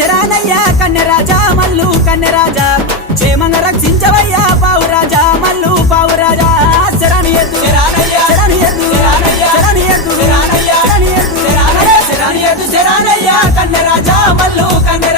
శరానయ్యా కన్నెరాజా మల్లు కన్నెరాజా క్షేమంగా రక్షించవయ్యా పావురాజా మల్లు పావురాజా శరణి ఎద్దు శరణి ఎద్దు శరణి ఎద్దు శరణి ఎద్దు శరణి ఎద్దు శరణయ్యా కన్నెరాజా మల్లు కన్నె